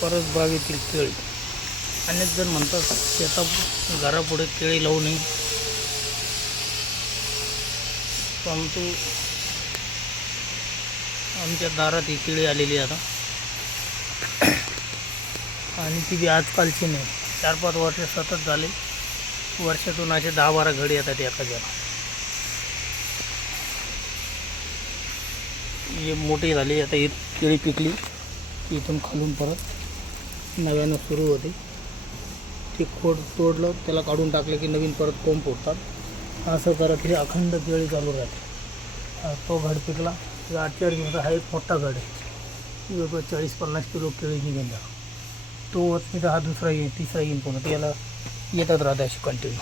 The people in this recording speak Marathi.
परस बागेतील केळी. अनेक जण म्हणतात शेतात घरापुढे केळी लावू नये, परंतु आमच्या दारात ही केळी आलेली आहे आता. आणि ती बी आजकालची नाही, 4-5 वर्ष सतत झाले. वर्षातून असे 10-12 घडी येतात एखाद्याला. हे मोठी झाली आता, ही केळी पिकली की इथून खालून परत नव्यानं सुरू होते. ते खोड तोडलं, त्याला काढून टाकलं की नवीन परत कोंब फुटतात. असं करत हे अखंड केळी चालू राहते. तो घड पिकला, 8-4 दिवसाचा हा एक मोठा घड आहे. जवळपास 40-50 किलो केळी निघून जा. तो वरती हा दुसरा येईल, तिसरा येईल, पुन्हा याला येतात राहते अशी कंटिन्यू.